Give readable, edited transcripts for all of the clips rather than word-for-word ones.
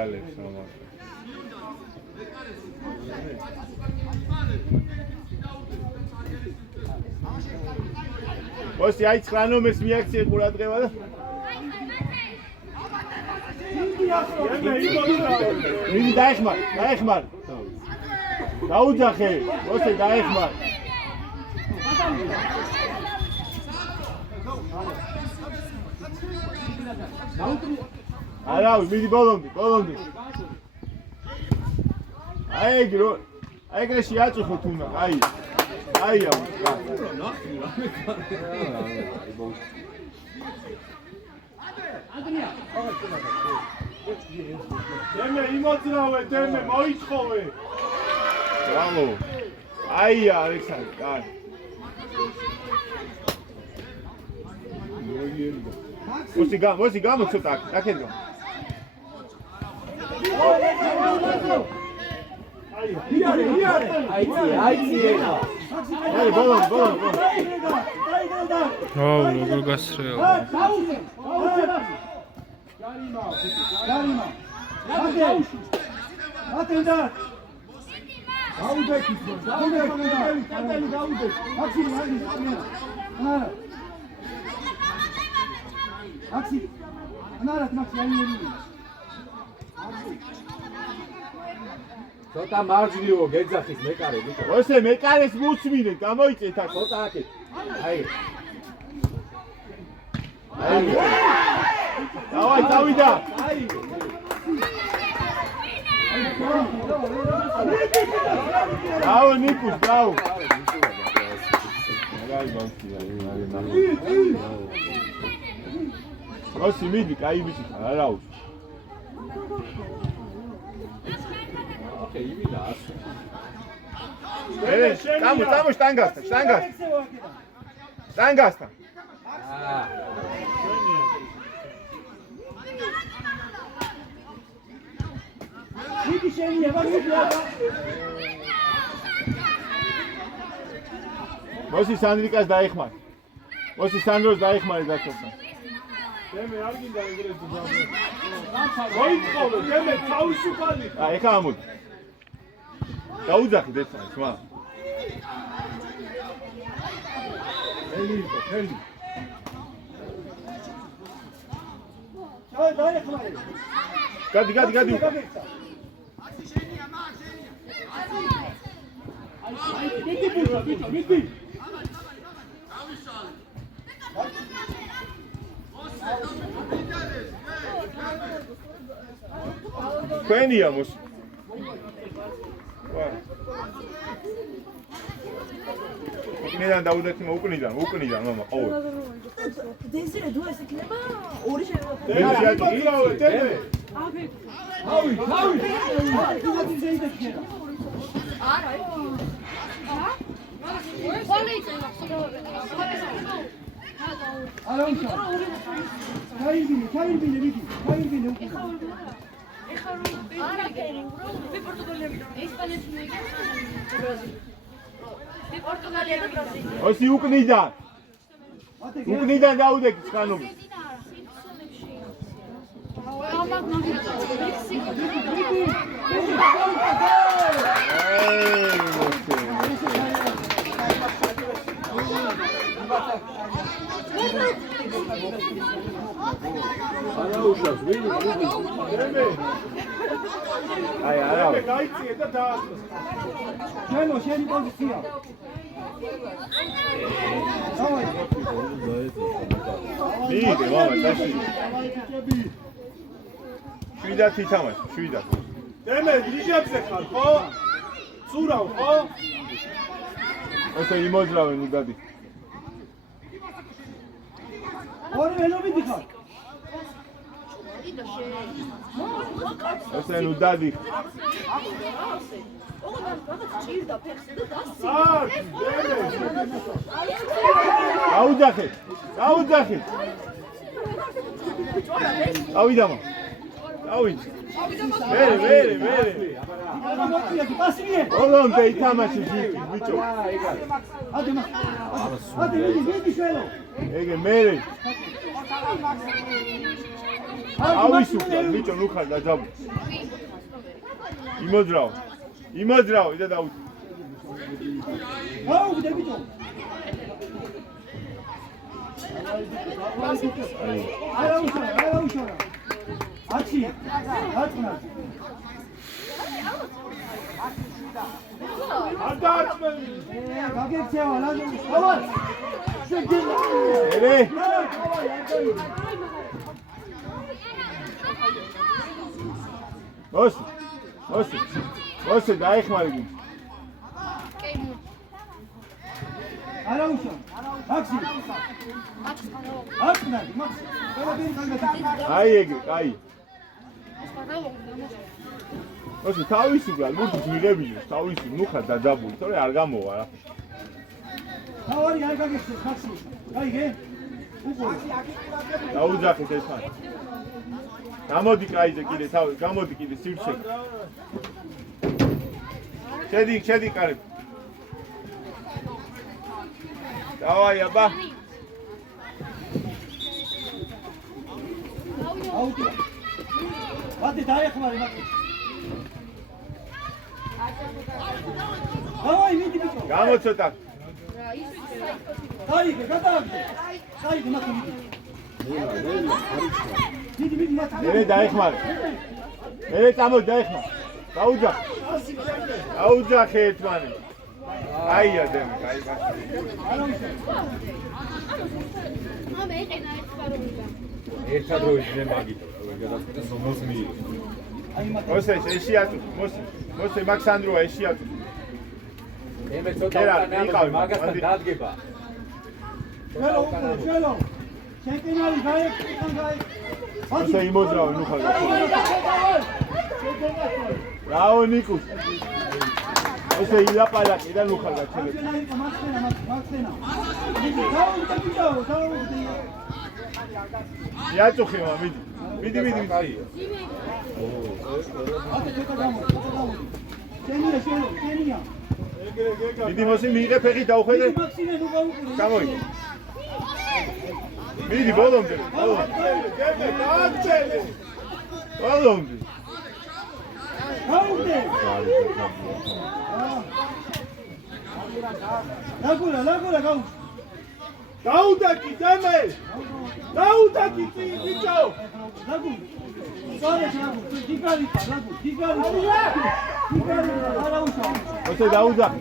ბრალებს ამას. Ოსი აი 9 ნომერს მიაქციე ყურადღება და მიდი დაეხმარ. დაუძახე, ოსი დაეხმარ. არავი, მიდი ბოლომდე. აი ეგრე შეაწუხო თუნა, აი აუ. დემე იმოძრავე, მოიწყოვე. ბრავო. აია, ალექსანდრე, აი. მოსი გამო ცოტა, აქედო. აიცი. აი, ბოლო. აუ, როგორ გასრეო. Garima. Atenda. Gaudek. Aksi. Anarat Maxi. ცოტა მარჯვნივო გეძახის მეკარე ბიჭო. ოსე მეკარეს მუცმინე, გამოიწეთ აქ. ცოტა აქეთ. აი. დავიდა. Bravo Nikus, bravo. Ოსი მიდი, კაი ბიჭი, არა უშ. Estamos штангasta. Მოსი სანდრიკას დაეხმარ. მოსი სანდროს დაეხმარი დაცოცა. დემე არ გინდა ეგრე ძაბა. მოიწყოვე, დემე თავისუფალი. ეხა ამოდი. დაუძახი დეცა, სმა. ელი. დაეხმარი. გადი. მიდი. ქვენია მოს. უკნიდან დაუდეთი უკნიდან მამა ყოველ. დეზირე თუ ეს იქნება ორი შევა. დემე. ავი. არა. ყოლი წევა. Kaybine Vicky. Ოსი უკნიდან დაუდექი ხანომი. არა. გაიწიე და დაასწრო. შენო შენი პოზიცია. მიდი, მამა, წაში. შვიდათ ითამაშ, შვიდათ. დემე, ნიშებზე ხარ, ხო? ცურავ, ხო? ოსე იმოძრავე ნუგადი. ორი მელობიდი ხარ. ოსე ნუდადი. დაუძახე. ავიდა. ვერე. ოლონდე ითამაში ბიჭო. ადი მიდი შველო. ეგე მერე. ავისუფლად, ბიჭო, ნუ ხარ დაძაბულ. იმოძრავ, იდა დაუჭ. გაუგდე ბიჭო. არა უშორა. აცი. აცნა. არ დააწმენი. გაგექცევა ლაზო. ავა. ერე. მოსი დაიხმარები. არა უშო. აქსი. აქსნა, მაქსი. აი ეგ, აი. მოსი თავისუფლად, მურთის მიღებინოს, თავისუფლად, ნუ ხარ დაძაბული, თორე არ გამოვა რა. თავარი არ გაგექცეს, მაქსი. გაიგე? უყურე. დაუძახეთ ეს ხან. გამოდი კაიზე კიდე თავი, გამოდი კიდე სივრცე. შედი კარებ. დავაი აბა. აუტი. ვატი დაეხმარე მაქსი. დავაი მიდი ბიჭო. გამოცოტა. გაიგე, გადააგდე. გაიგე მაქსი მიდი. მიდი მაქსი. ერე დაეხმარე. ერე წამოდი დაეხმარე. დაუძახე ერთმანე. აია დემი, აი ბასი. მამე ეყენა ერთგვაროვიდან. ერთადროისზე მაგიტო, გადასკეთა სომოს მიიღო. მოსე ეშიატუ, მოსე მაქსანდროა ეშიატუ. ემე ცოტა უკანაა, მაგასთან დადგება. შელო. ჩემპიონი გაიქცან გაიქ. მოსე იმოძრავე ნუ ხარ. რაო ნიკუს. მოსე ილაპალაკი და ნუ ხარ გაჩერე. მაქსენა. დაუდგე ბიჭო, დაუდგე. იაწუხი მიდი. მიდი. კაია. ათე ცოტა გამო. შენია. მიდი მოსი მიიღე ფეხი დაუხედე. მაქსინე ნუ გაუყურე. გამოი. მიდი ბოლომდე. ბოლომდე. გაუგდე. ლაგურა გაუ. დაუდაკი დემე. დაუდაკი ბიჭო. ლაგუ. სორე ლაგუ. დიგარი. არა უშო. მოსე დაუდაკი.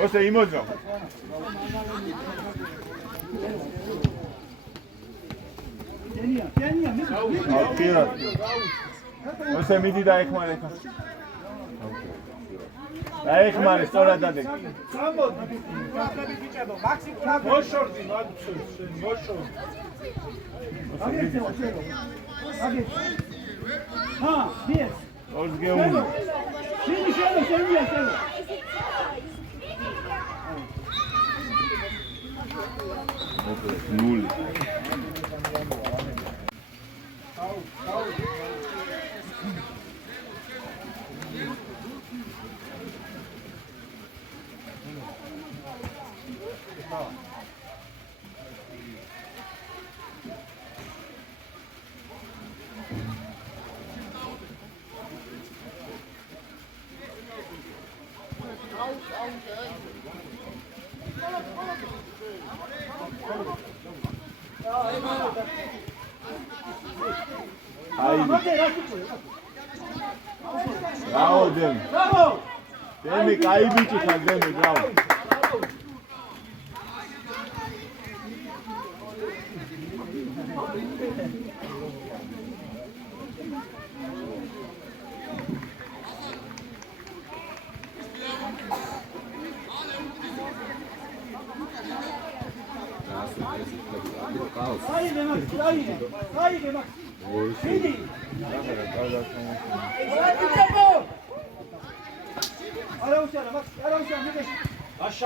მოსე იმოძრავ. ტენია, მოსე მიდი დაეხმარე ხა. დაეხმარე სწორად დადეგ. გამოდი. გასები ბიჭებო, მაქსი მოშორდი, მოშორდი. აგეცევა, შეგო. ჰა, დიეს. ორს გეუნი. შენია. ნული. Bravo, Demi. Bravo! Demi, cai bici ca Demi, bravo.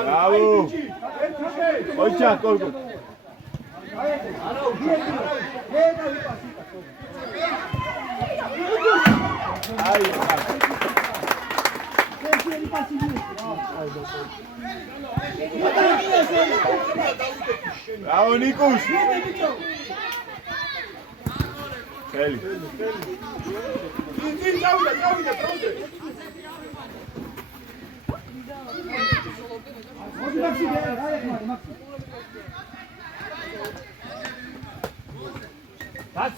Bravo! Ocha, corgo. Ai, Bravo Nikus. Feli. წავიდა დროზე.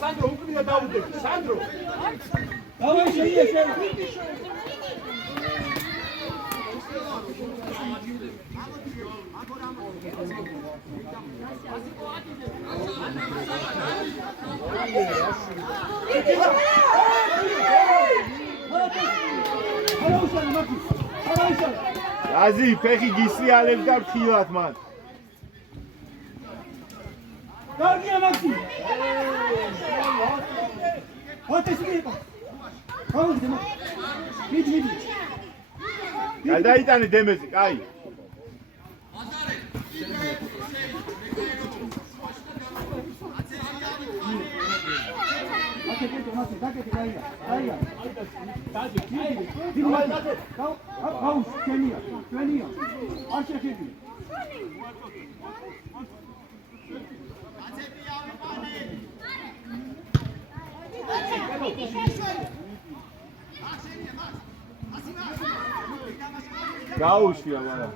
Sandro, უკრია დაუდები. Sandro. დავაი შეიძლება. Razi, ფეხი გისრიალებს და ფრთხილად მან. კარგია მაქსი. ოტესკიპა. აუდი მაგ. მიდი. გადაიტანე დემეზე, კაი. გაუშვია მაგრამ.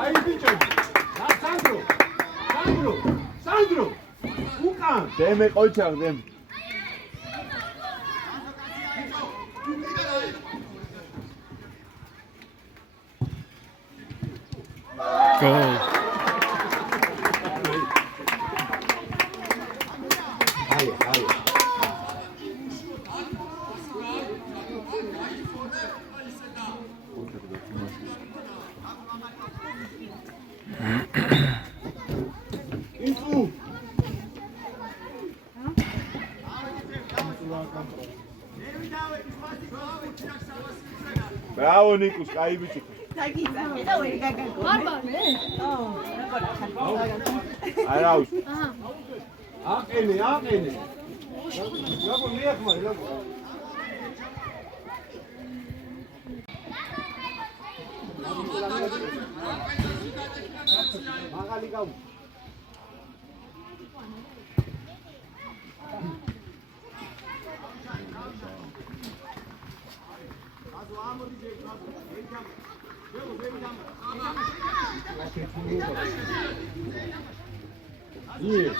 აი ბიჭო. Sandro. უკან. დემე ყოჩაღ დემ. Goal. Bravo Nikus, კაი ბიჭი. დაგიწახე და ვერ გაგაგო. ბარბარე. არა უშ. აჰა. აყენე. ლაგო მიახმარე, ლაგო. მაღალი გავუ. Ie.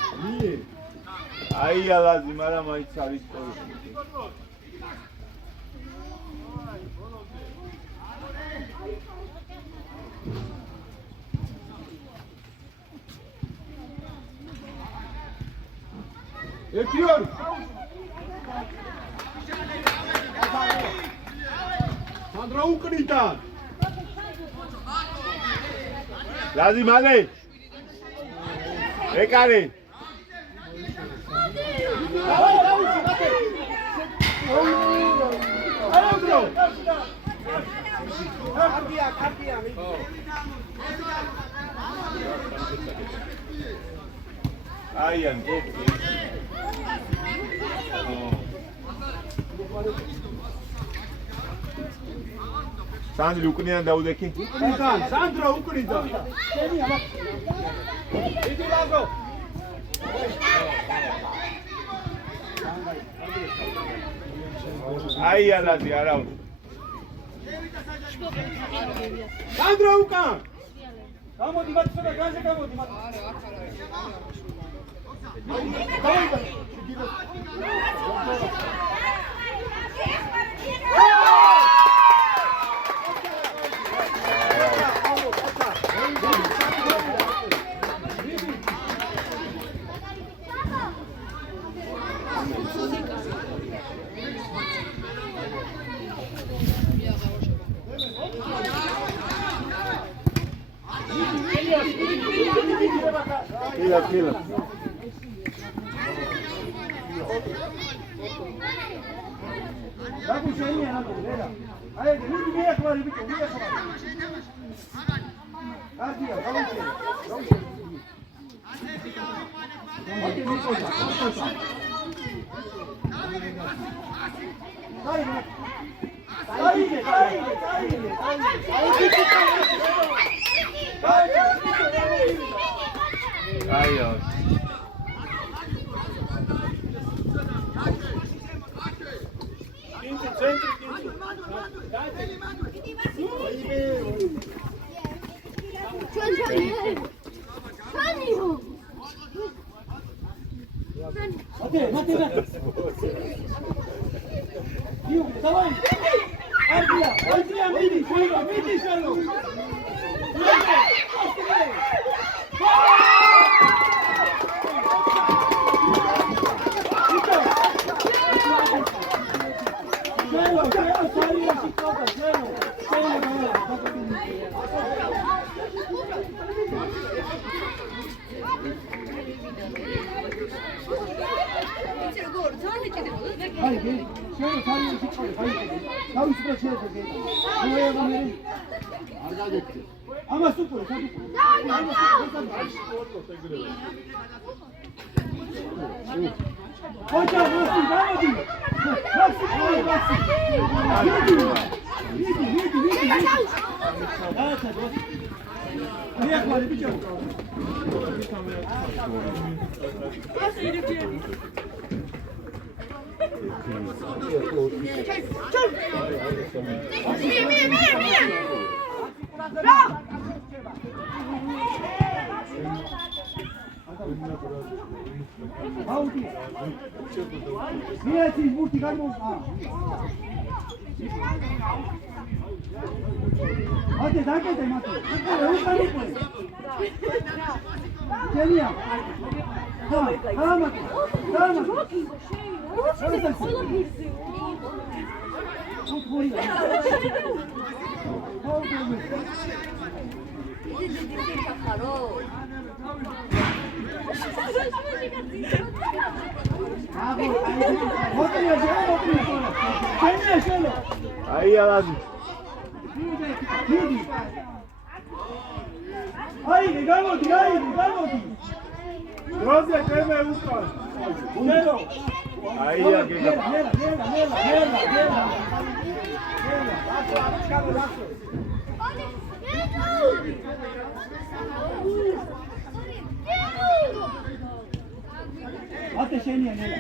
აი ალაზი, მაგრამ მაინც არის სწორი. Ekiyor. Sandro უკრიდან. ლაზი მალე. ეკარი. Კარგია. აიან. Sandro უკნიდან დაუდექი. Sandro უკრიდან. Idi lago. აი ალაზი არა. Sandro უკან. გამოდი მათსა და განზე გამოდი მათ. Fila. Lagu şenliğe lan böyle. Hayır, bir yak var, bir yak var. Hadi ya, tamam ki. Hadi bir koy. Hayır. აიო. Давай! Арбия! Арбия, миди! Миди, шалу! Ama super, Hocam nasıl? Devam Niye siz bu tıkanmaz? Hadi daha kötü mü? Geliyor. Tamam. Tamam. Aí, Aladim. Aí, garoto. Rosa, tem um cara. Aí, Ateşeni nela.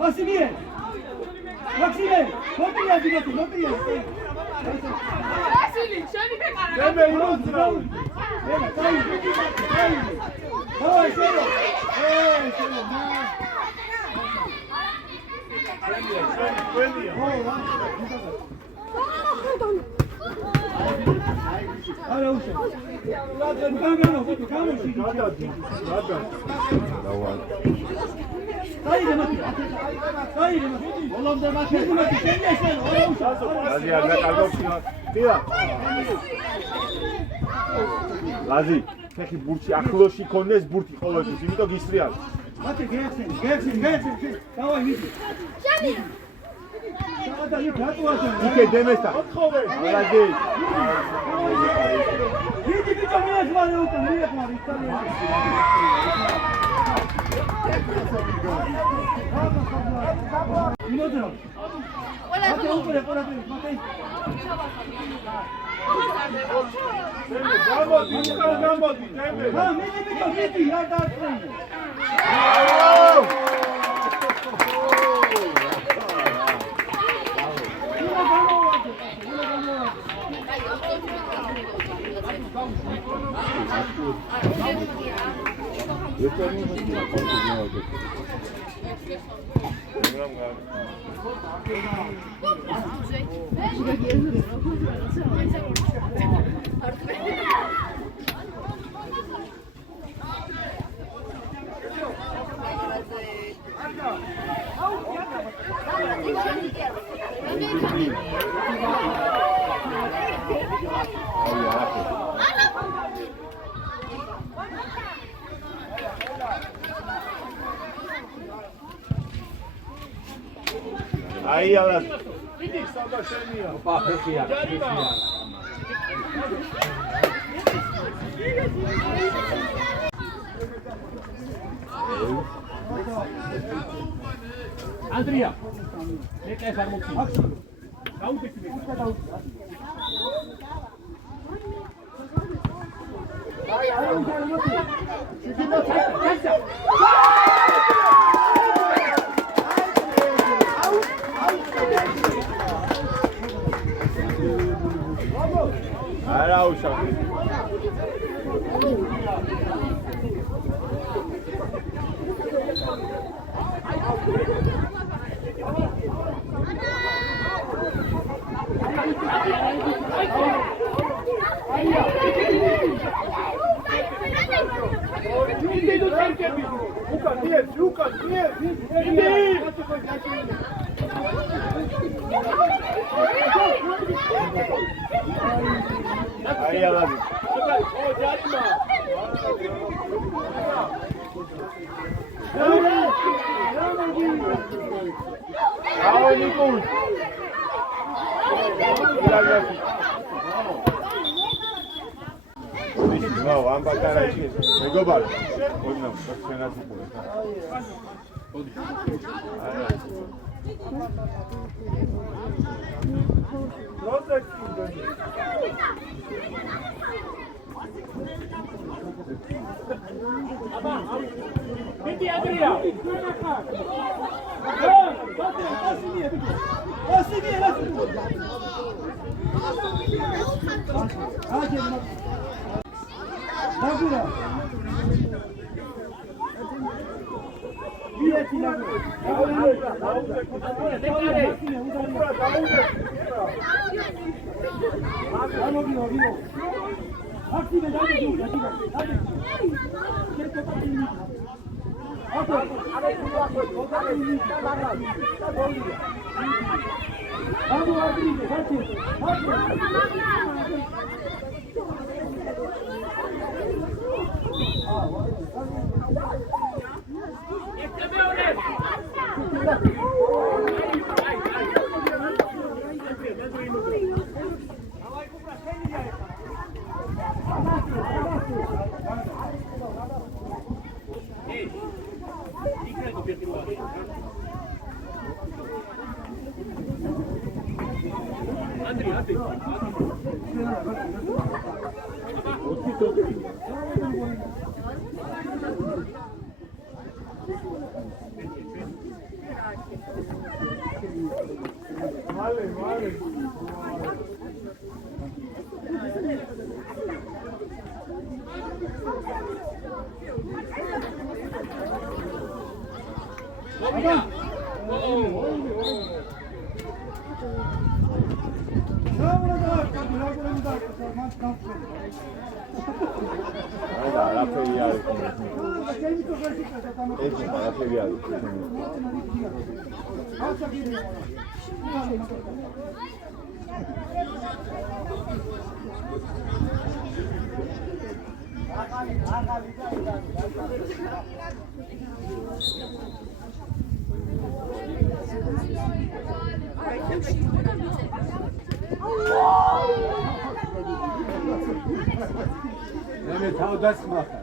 Asimiye. Maxime. Loteria gidiyor. Loteria. Vasili, şöyle bir karar. Deme, inoltre. Nela, sai. Vai, solo. Olha o chão. ლაზი, ფეხი ბურთი ახლოში ქონდეს ბურთი ყოველთვის, იმიტომ გისრიალ. Hadi gelsin. Давай, иди. Hadi yap, hadi oğlum. იქე დემესთან. ლაზი. Иди, bicho, mira, vale, oğlum, mira, Minutro. Hadi oğlum, por aquí, Matei. Gamodi, deme. Ha, midi, ya da atlayın. Aí, ela. Opa, perfia. ანდრია მეტეს არ მოგწია დაუჭი მე დაუჭი არა უშავ Aí ela não, am băgat aici. E global. Ori nu, să ne asupune. Bitti Andrea.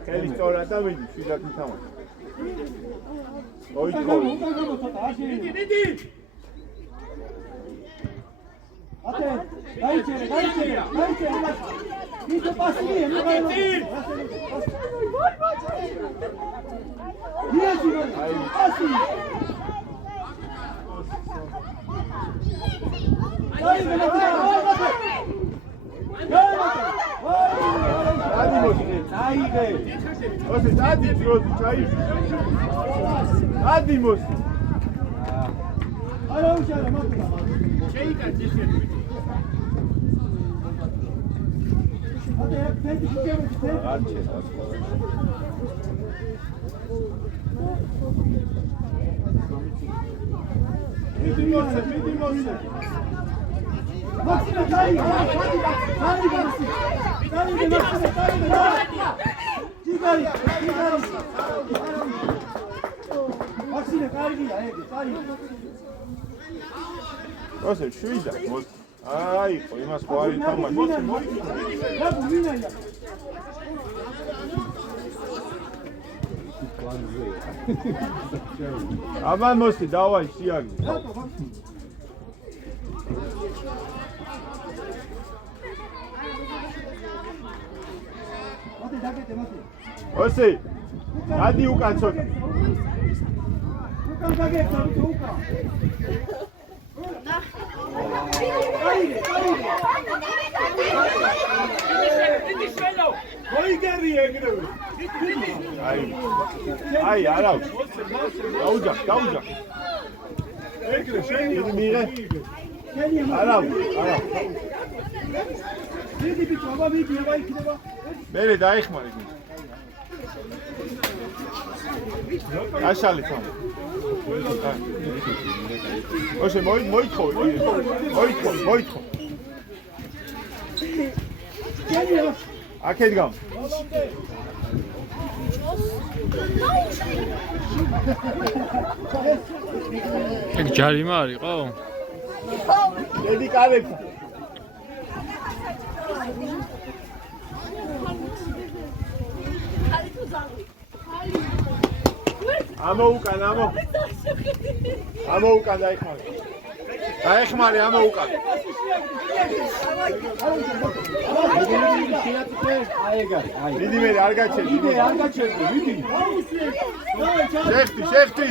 Kelly τώρα τα βίντεο, σίγουρα την θα μας. Όχι κόλλη. Ate, dai, Dito passi, non vai. Passi. Maxime, dai! Maxime, Proszę, przyjdzie. Aj, ima stvari tamo. ამან მოსი დავაი სიაგი მათე დაგეთე მათე ოსი ადი უკან ცოტა უკან დაგეთე უკან მოიგერი ეგრევე. აი არა დაუჯახ ეგრე შენი მიღე არა დიდი ბიჭო აბა მიდი აბა იქნება მერე დაიხმარი აშალი თო ოსე მოიქო აქეთ გამ ეგ ჯარიმა არისო? ედი კარებსა ამო უკან დაეხმარი ამო უკან მიდი მე არ გაჩერდი მიდი შეხტი